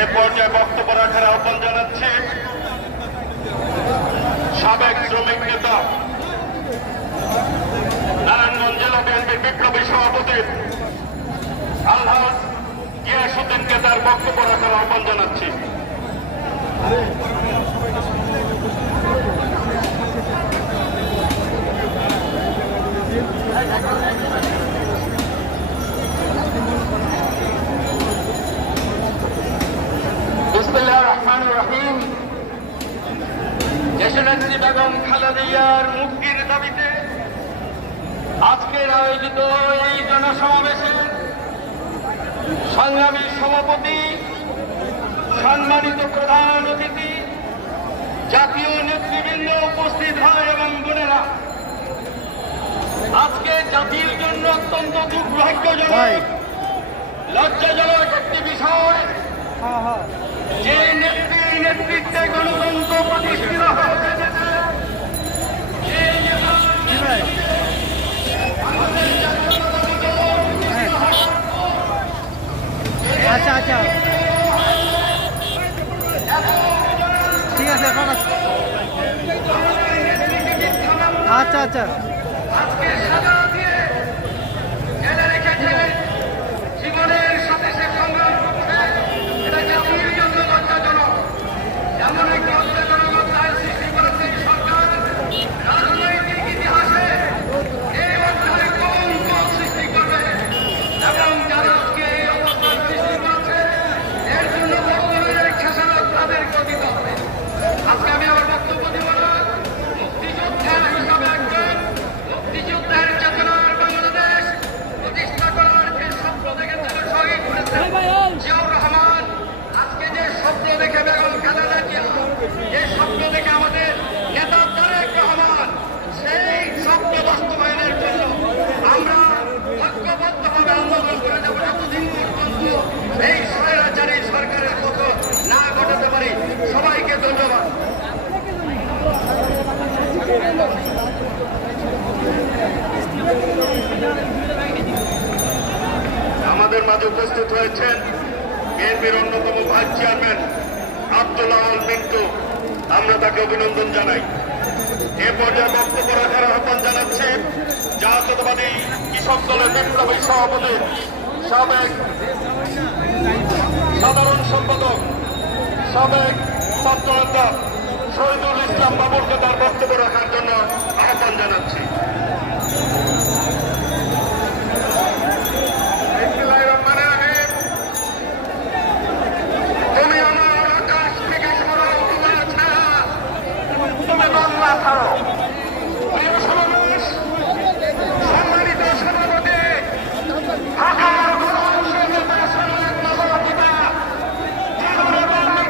এ পর্যায়ে বক্তব্য রাখার আহ্বান জানাচ্ছি সাবেক শ্রমিক নেতা নারায়ণগঞ্জ জেলা বিএনপির বিপ্লবী সভাপতি আল্লাহ গিয়াসুদ্দিনকে তার বক্তব্য রাখার আহ্বান জানাচ্ছি। বিসমুল্লাহ রহমান রহিম। দেশনেত্রী বেগম খালেদা জিয়ার মুক্তির দাবিতে আজকের আয়োজিত এই জনসমাবেশে সংগ্রামী সভাপতি সম্মানিত প্রধান অতিথি জাতীয় নেতৃবৃন্দ উপস্থিত হয় এবং বোনেরা আজকে জাতির জন্য অত্যন্ত দুর্ভাগ্যজনক লজ্জাজনক একটি বিষয়। যে নেত্রীর নেতৃত্বে গণতন্ত্র প্রতিষ্ঠিত হয়েছে নেতার আচ্ছা আচ্ছা। ঠিক আছে এখন আচ্ছা আচ্ছা। আজকে সাজা দিয়ে রেখেছে জীবনের সাথে সে সংগ্রাম করছে এটা জাতির জন্য লজ্জাজনক এমন একটি লজ্জাজনক অধ্যায় সৃষ্টি করেছে এই সরকার রাজনৈতিক ইতিহাসে এই অধ্যায় কলঙ্ক সৃষ্টি করবে এবং যারা আজকে এই অবস্থার সৃষ্টি করেছে এর জন্য বর্তমানের খেসারত তাদেরকে দিতে হবে আজকে আমি আমার বক্তব্য দিব না মুক্তিযোদ্ধা হিসাবে একজন মুক্তিযুদ্ধের চেতনার বাংলাদেশ প্রতিষ্ঠা করার যে স্বপ্ন দেখেছেন শহীদ করেছেন জিয়াউর রহমান আজকে যে স্বপ্ন দেখে বেগম খালেদা জিয়া যে স্বপ্ন দেখে আমাদের নেতা তারেক রহমান সেই স্বপ্ন বাস্তবায়নের জন্য আমরা ঐক্যবদ্ধভাবে আন্দোলন করে যাব এতদিন পর্যন্ত এই স্বৈরাচারী সরকারের মতো না ঘটাতে পারি সবাইকে ধন্যবাদ আমাদের মাঝে উপস্থিত হয়েছেন বিএনপির অন্যতম ভাইস চেয়ারম্যান আব্দুল্লাহ আল মিন্টু আমরা তাকে অভিনন্দন জানাই এ পর্যায়ে বক্তব্য রাখার আহ্বান জানাচ্ছি জাতীয়তাবাদী কৃষক দলের বিপ্লবী সভাপতি, সাবেক সাধারণ সম্পাদক, সাবেক ছাত্রনেতা শহীদুল ইসলাম বাবুরকে তার বক্তব্য রাখার জন্য আহ্বান জানাচ্ছি তুমি আমার আকাশ থেকে সরাও তোমার ছায়া তুমি বাংলা ছাড়ো প্রিয় সমাবেশ সম্মানিত সভাপতি ঢাকার গণমানুষের নেতা সম্মানিত নগরপিতা জীবনে বাংলা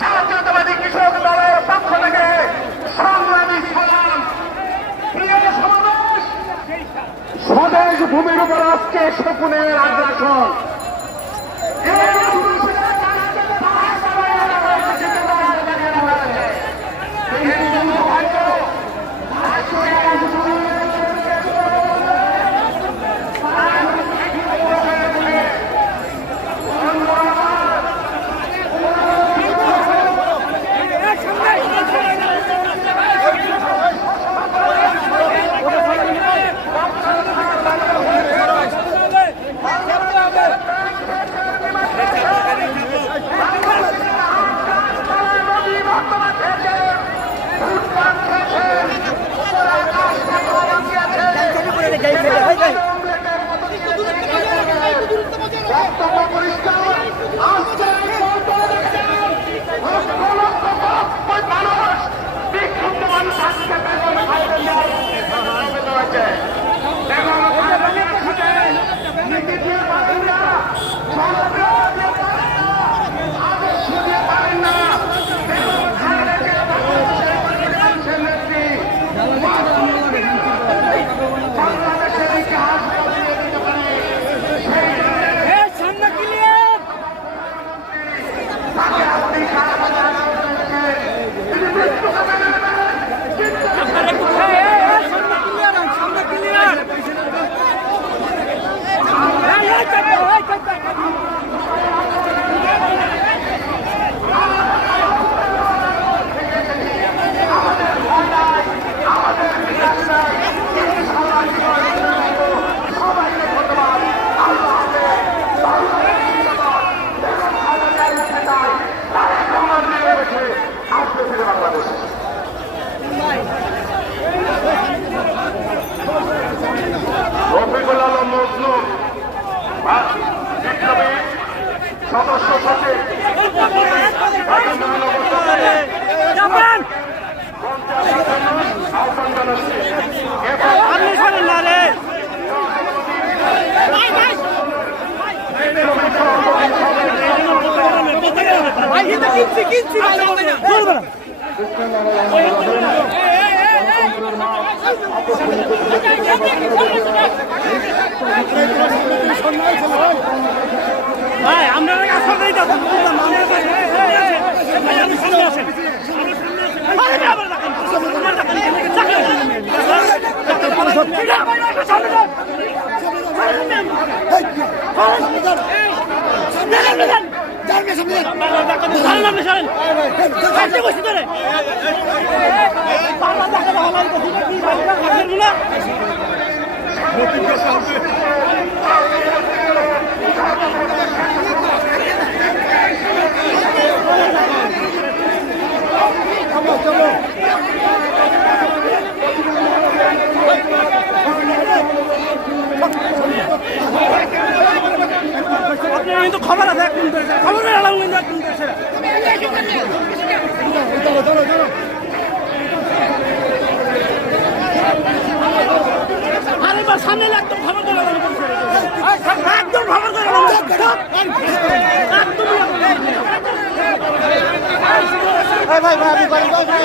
জাতীয়তাবাদী কৃষক দলের পক্ষ থেকে সংগ্রামী সালাম প্রিয় সমাবেশ স্বদেশ ভূমির উপর আজকে শকুনের আগ্রাসন। Come on, come on. কিন্তু খবর আছে এক মিনিট খবর এলাম কিন্তু এক মিনিট আরে বা সামনে একদম খবর করে একদম খবর করে ভাই ভাই ভাই ভাই ভাই।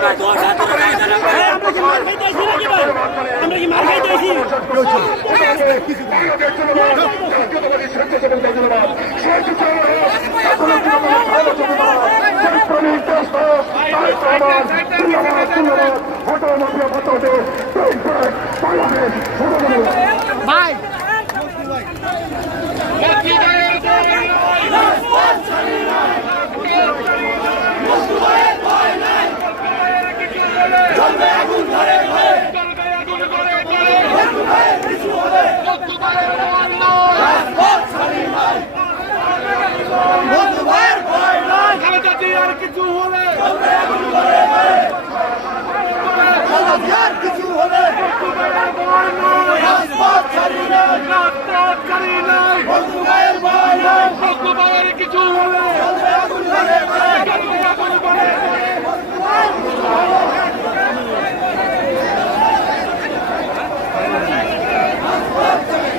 গণতন্ত্র বাংলাদেশের মানুষের ভোটের অধিকার বাংলাদেশের মানুষের স্বাধীনতা এই ভাই দোষ আছে ভাই আমরা কি মার খাইতে আইছি নাকি ভাই আমরা কি মার খাইতে আইছি ভাই কিছু হলে। মায়ের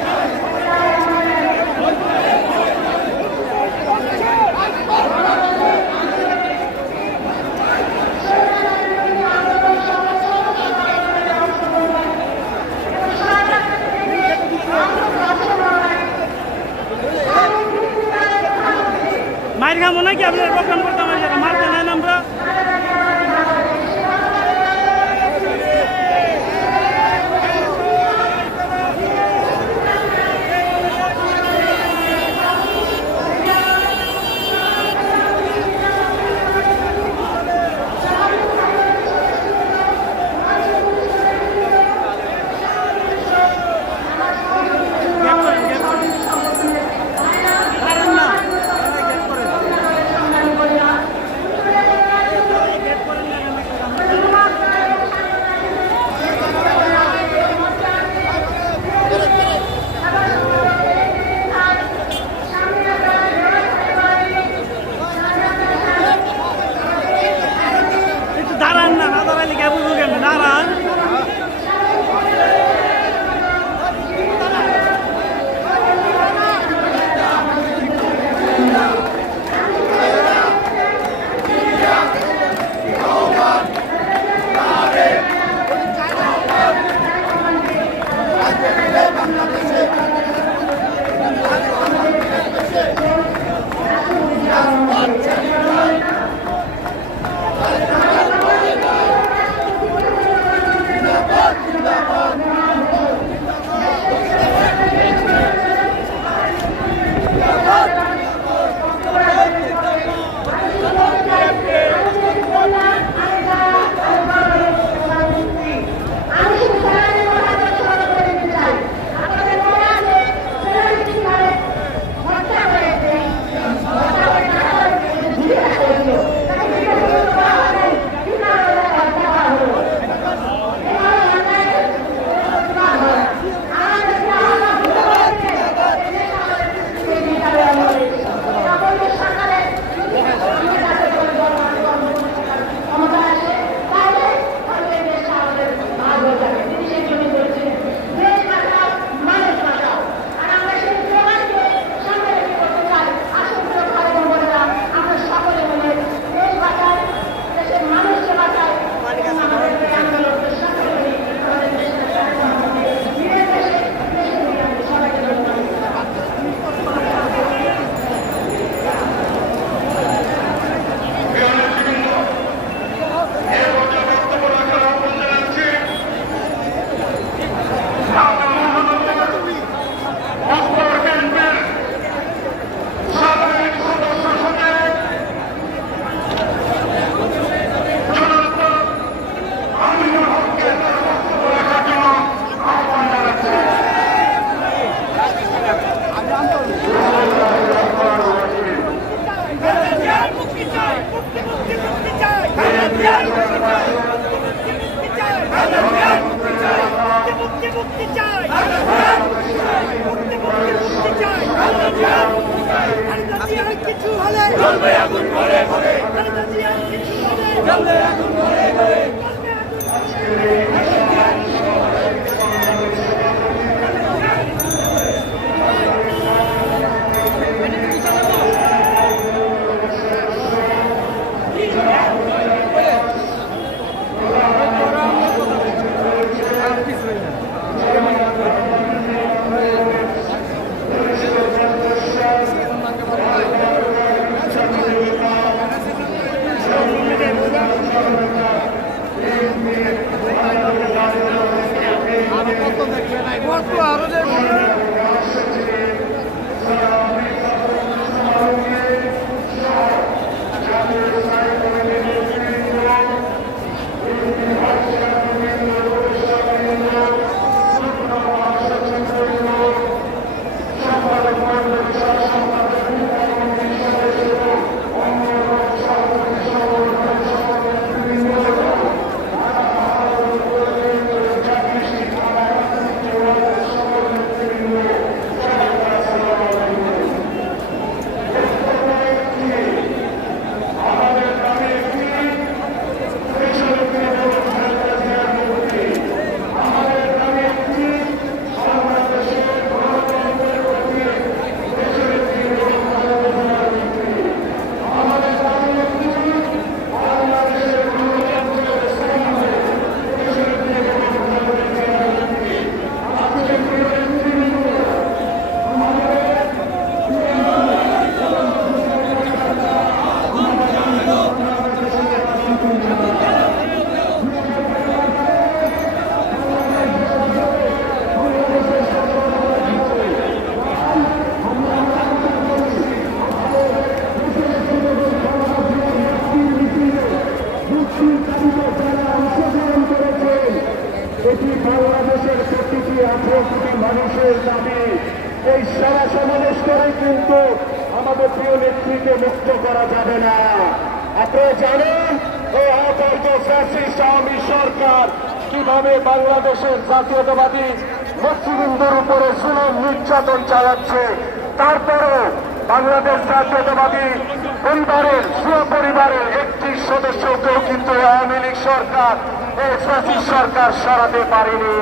পারেনি।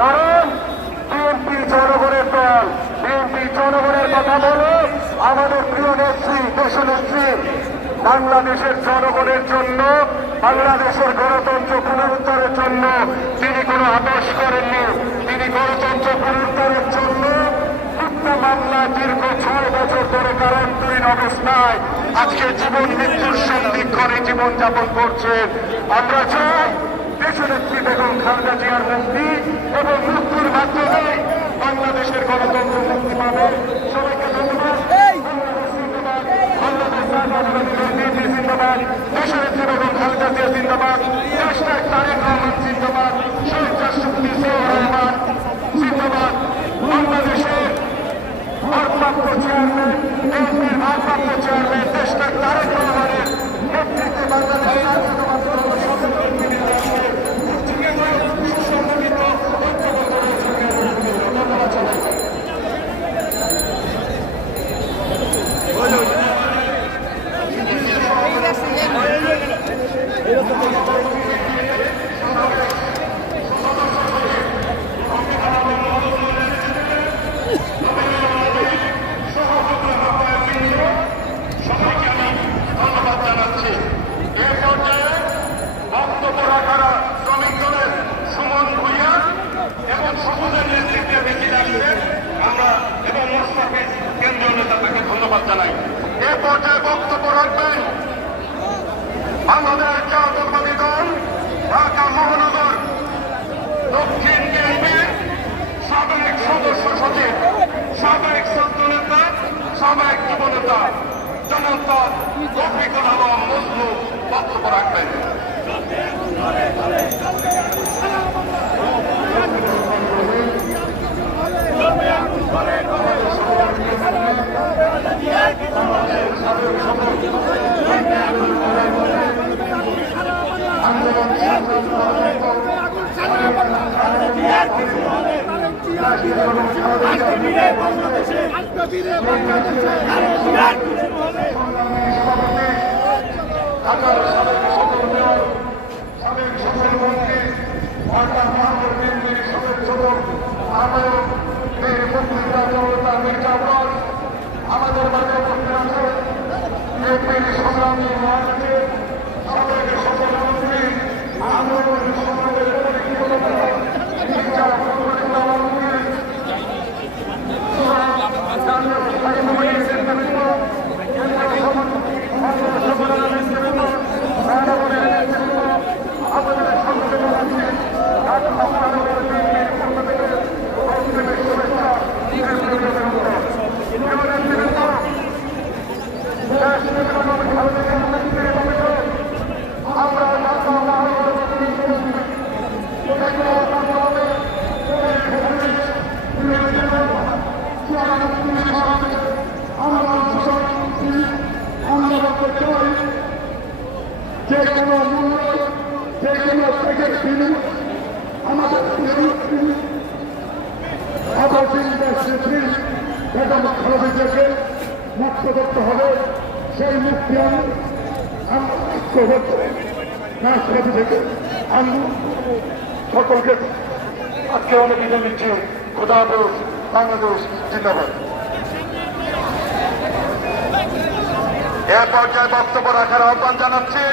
কারণ বিএনপি জনগণের দল, বিএনপি জনগণের কথা বলে আমাদের প্রিয় নেত্রী দেশনেত্রী বাংলাদেশের জনগণের জন্য, বাংলাদেশের গণতন্ত্র পুনরুদ্ধারের জন্য তিনি কোনো আদেশ করেননি। তিনি গণতন্ত্র পুনরুদ্ধারের জন্য মামলা দীর্ঘ ছয় বছর ধরে কারান্তরীণ অবস্থায় আজকে জীবন মৃত্যুর সন্ধিক্ষণে জীবনযাপন করছেন। আমরা চাই দেশনেত্রী বেগম খালেদা জিয়ার মুক্তি এবং মুক্তির মাধ্যমে বাংলাদেশের গণতন্ত্র মুক্তি পাবে। সবাইকে ধন্যবাদ। দেশনেত্রী বেগম খালেদা জিয়া জিন্দাবাদ। দেশটার তারেক রহমান জিন্দাবাদ। শহীদ রাষ্ট্রপতি জিয়াউর রহমান জিন্দাবাদ। বাংলাদেশের ভারপ্রাপ্ত চেয়ারম্যান বিএনপির ভারপ্রাপ্ত চেয়ারম্যান দেশটার তারেক রহমানের নেতৃত্বে বাংলাদেশ রফিকুল আলম মজনু বক্তব্য রাখবেন আজকে দিনে বাংলাদেশে আজকে দিনে বাংলাদেশে ঢাকার সাবেক সদর মেয়র সাবেক সদর মন্ত্রী ঢাকা মহানগর বিএনপির সাবেক সদর আহ্বায়ক বীর মুক্তিযোদ্ধা জনতা মির্জা আমাদের মাঝে উপস্থিত আছে বিএনপির সংগ্রামী মহাসচিব সাবেক সদর মন্ত্রী আন্দোলন সমাজের মির্জা ফখরুদ্দিন আলমগীর যে কোনো মূল্য যে কোনো থেকে বিনিয়োগ আমাদের বেগম খালেদাকে মুক্ত করতে হবে সেই মুক্তি আমি রাষ্ট্রপতি থেকে আমি, সকলকে আজকে অনেক বিদায় নিচ্ছি খোদা বাংলাদেশ, জিন্দাবাদ। এ পর্যায়ে বক্তব্য রাখার আহ্বান জানাচ্ছি।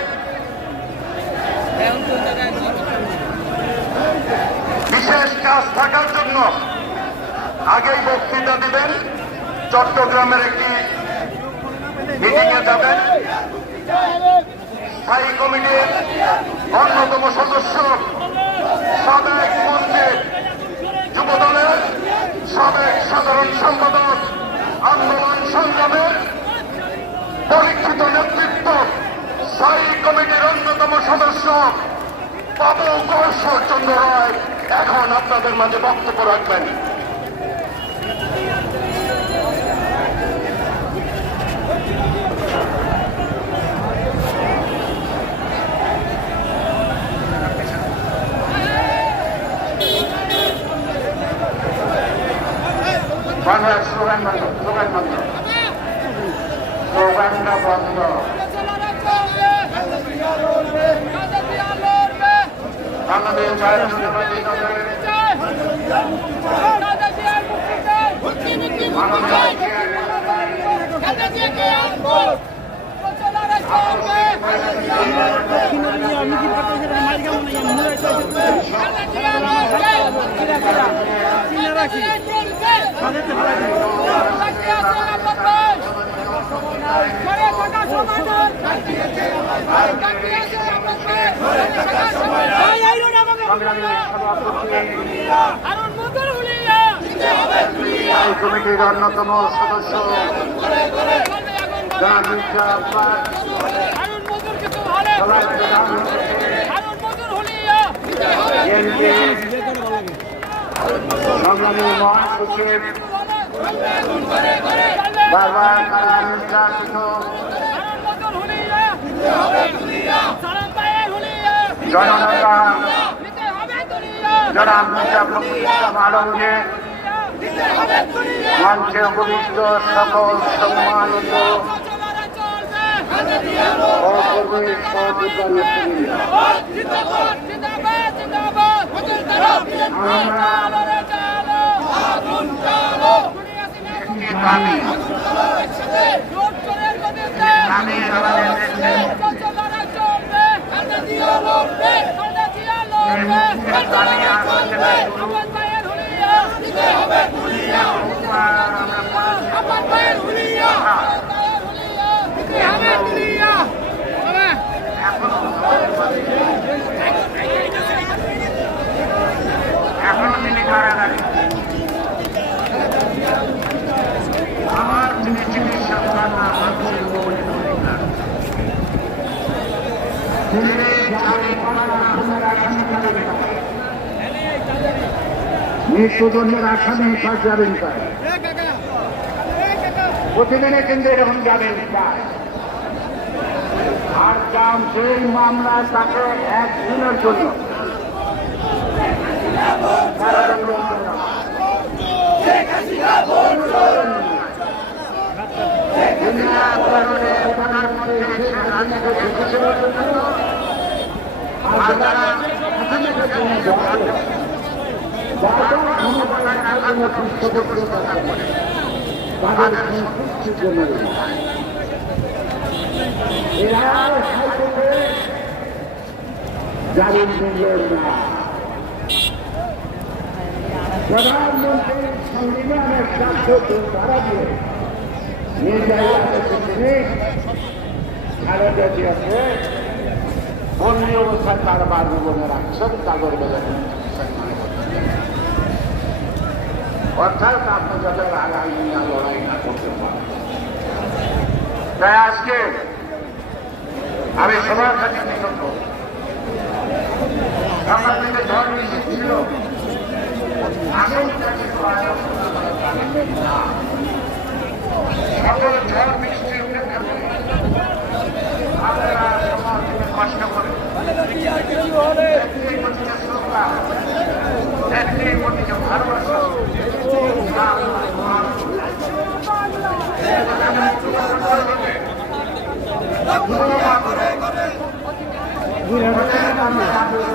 বিশেষ কাজ থাকার জন্য আগেই বক্তৃতা দিবেন। চট্টগ্রামের একটি মিটিং এ যাবেন। স্থায়ী কমিটির অন্যতম সদস্য সাবেক মন্ত্রী যুবদলের সাবেক সাধারণ সম্পাদক আন্দোলন সংগ্রামের পরীক্ষিত নেতৃত্ব স্থায়ী কমিটির অন্যতম সদস্য বাবু কৌশল চন্দ্র রায়। এখন আপনাদের মাঝে বক্তব্য রাখবেন বাংলার স্লোগান বন্ধ স্লোগান বন্ধ স্লোগানটা বন্ধ বাংলাদেশ জাতীয়তাবাদী দলের আরুন মতন হুলিয়া স্থায়ী কমিটির অন্যতম সদস্য জনাব মির্জা আব্বাস আরুন মতন কিছু হলে মতন হুলিয়া বিএনপি সংগ্রামী মহাসচিব ইসলাম আলমগীর মঞ্চে উপবিষ্ট সকল সম্মানিত চলারা চলবে ও কর্মী সহযোগিতা নেতৃবৃন্দ জিন্দাবাদ জিন্দাবাদ জিন্দাবাদ হুজুর তারা আমরা চলো চলো আগুন চলো দুনিয়া সিনে একটি দাবি জোর চলের গতিতে আমি আমাদের দেশে চলারা চলবে খালদা জিয়া লড়বে খালদা জিয়া লড়বে খালদা জিয়া চলবে আমার পায়ের হুলিয়া দিতে হবে হুলিয়া আমার পায়ের হুলিয়া আমার পায়ের হুলিয়া দিতে হবে হুলিয়া বাবা এখনও তিনি কারাগারে আমার তিনি চিকিৎসা করার না মানুষের জীবনে অধিকার তিনি জানি করার আসামের আসামি কারাগারে মৃত্যুদণ্ডের আসামি ফাঁস যাবেন তাই প্রতিদিনে কিন্তু এরকম যাবেন আর যাম সেই মামলা তাকে একদিনের জন্য। প্রধানমন্ত্রী তাদের সন্তুষ্টির জন্য এরা হাইকোর্টে জামিন দিলেন না প্রধানমন্ত্রীর সংবিধানের স্বার্থকে তারা তার বাসভবনে রাখছেন তাদের বেলা অর্থাৎ আপনি যাদের আগামী নিয়ে লড়াই না করতে পারেন। তাই আজকে আমি সবার কাছে নিকট আমার ভালোবাসা কোরআন, ম্যাডাম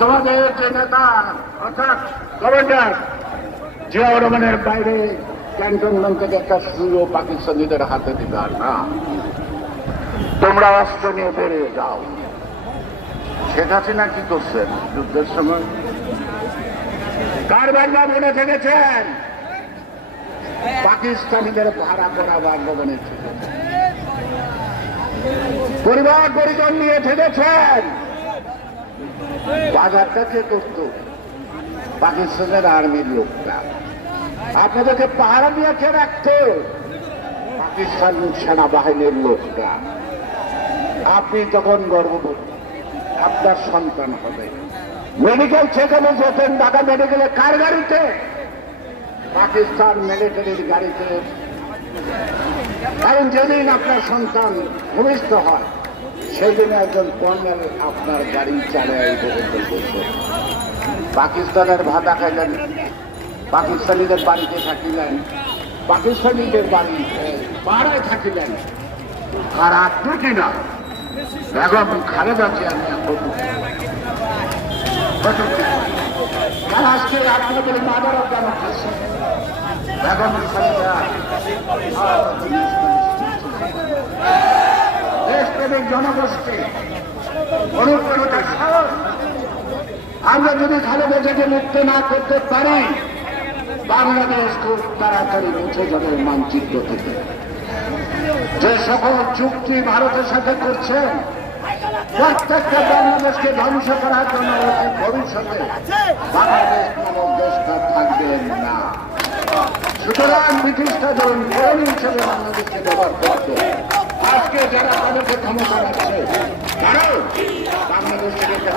তোমাদের যে নেতা অর্থাৎ কমান্ডার জিয়াউর রহমানের বাইরে ক্যান্টনমেন্ট থেকে একটা সুরো পাকিস্তানিদের হাতে দিবে আর না। তোমরা অস্ত্র নিয়ে বেরিয়ে যাও। শেখ হাসিনা কি করছেন যুদ্ধের সময়? কার বাংলা মনে থেকেছেন? পাকিস্তানিদের ভাড়া করা বাংলাদেশে পরিবার পরিজন নিয়ে থেকেছেন। বাজারটা কে করত? পাকিস্তানের আর্মির লোকটা। আপনাদেরকে পাহারা দিয়ে কে রাখতো। পাকিস্তান সেনাবাহিনীর লোকটা আপনি তখন গর্ভবতী। আপনার সন্তান হবে। মেডিকেল সেখানে যেতেন, ঢাকা মেডিকেলে কার গাড়িতে? পাকিস্তান মিলিটারির গাড়িতে। কারণ যেদিন আপনার সন্তান ভূমিষ্ঠ হয় সেই দিনে একজন কর্নেল আপনার গাড়ি চালায়। পাকিস্তানের ভাতা খাইলেন। পাকিস্তানিদের বাড়িতে থাকিলেন, পাকিস্তানিদের বাড়ি পাড়ায় থাকিলেন। আর আপনি কিনা বেগম খালেদা আর আজকে আপনাদের মাদারও কেন খাচ্ছেন বেগম খালেদা দেশপ্রেমিক আমরা যদি খালেদা থেকে মুক্ত না করতে পারি বাংলাদেশ খুব তাড়াতাড়ি মুছে যাবে মানচিত্র থেকে। যে সকল চুক্তি ভারতের সাথে করছেন প্রত্যেকটা বাংলাদেশকে ধ্বংস করার জন্য ভবিষ্যতে বাংলাদেশ নামক দেশটা থাকবেন না। সুতরাং ব্রিটিশটা যখন কর্মী হিসেবে বাংলাদেশকে ব্যবহার করতো, আজকে যারা তাদেরকে ক্ষমতা রাখছে বাংলাদেশ থেকে একটা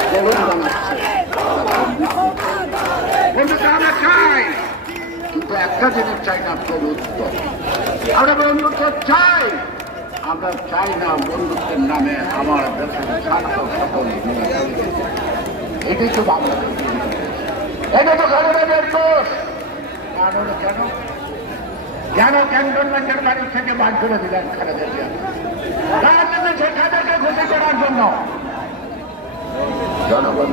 বানাচ্ছে। বন্ধুকে আমরা চাই একটা জিনিস চাই না প্রভুত্ব। আমরা বন্ধুত্ব চাই। আমরা চাই না বন্ধুত্বের নামে আমার সকল এটাই তো এটা তো দোষ। কারণ কেন? কেন ক্যান্টনমেন্টের বাড়ি থেকে বাদ করে দিলেন খালেদা জিয়া? রাজনীতি করার জন্য। জনগণ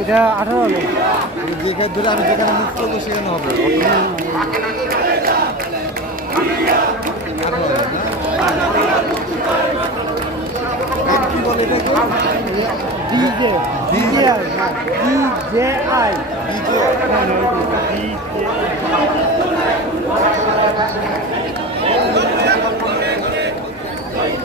এটা আঠারো হবে। যেখানে ধরে আমি যেখানে মুখ করব সেখানে হবে। আই আই ডিজে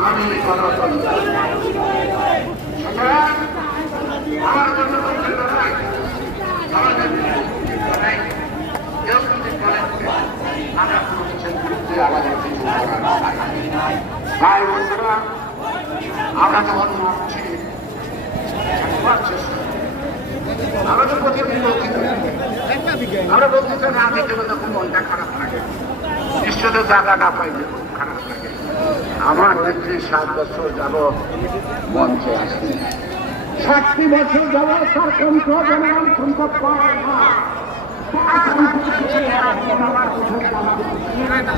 আমি কথা বলি সুতরাং আমার জন্য কোনো লড়াই আমাদের লড়াই কেউ যদি বলেন যে আমরা কোনো কিছুর বিরুদ্ধে আমাদের কিছু করার নাই। তাই বন্ধুরা আমরা যেমন ভাবছি আমাদের প্রতিদিন বলছি আমরা বলতেছি না, আমি যেন তখন মনটা খারাপ লাগে। নিশ্চয়ই জায়গা না পাইলে খারাপ লাগে। আমার নেত্রী সাত বছর যাব মঞ্চে আসে ষাটটি বছর যাব কণ্ঠ জনগণ সম্ভব না। জানা